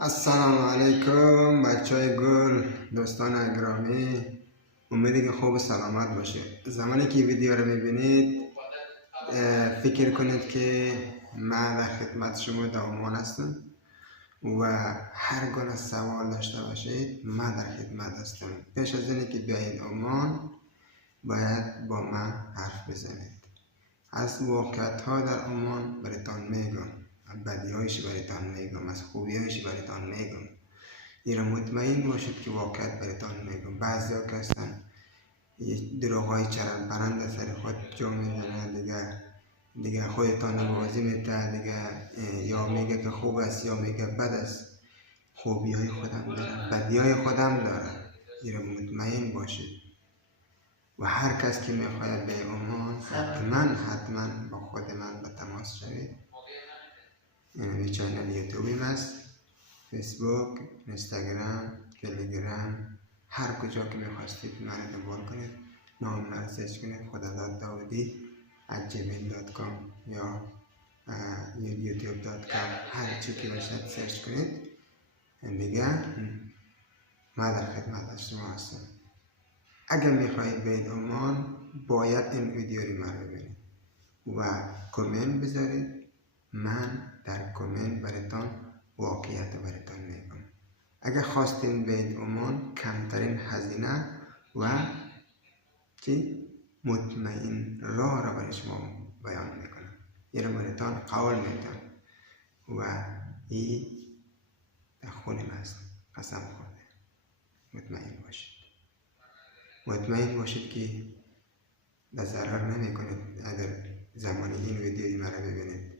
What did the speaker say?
السلام علیکم بچه های گل، دوستان گرامی. امیدی که خوب و سلامت باشید. زمانی که ویدیو رو میبینید فکر کنید که من در خدمت شما در عمان هستم و هر گونه سوال داشته باشید من در خدمت هستم. پیش از اینکه که بیایید عمان باید با من حرف بزنید. از واقعیت ها در عمان براتان میگم، بدی هایش براتان میگم، از خوبی هایش براتان میگم. ایرا مطمئن باشید که واقعیت براتان میگم. بعضی ها که هستن دروغ های چرم پرند سر خود جا میزنن، دیگه خودتان رو بازی میده، دیگه یا میگه که خوب است یا میگه بد است. خوبی های خودم داره، بدی های خودم داره. ایرا مطمئن باشید و هر کس که میخواید به عمان حتما با خود من به تماس شوید. این چینل یوتیوبیم است، فیسبوک، اینستاگرام، تلگرام، هر کجا که میخواستید من دنبال کنید، نام من سرچ کنید خداداد داودی @gmail.com یا youtube.com، هر چی که باشد سرچ کنید. دیگه من در خدمت شما هستم. اگر میخواهید بید عمان باید این ویدیو رو من ببینید و کامنت بذارید. من در کامنت براتان واقعیت براتان میگم. اگر خواستین بید عمان کمترین هزینه و مطمئن راه را برای شما بیان میکنم. این را براتان قول میدم و این در خونم است، قسم خورده. مطمئن باشید که به ضرر نمی کنید اگر زمان این ویدیوی مرا ببینید.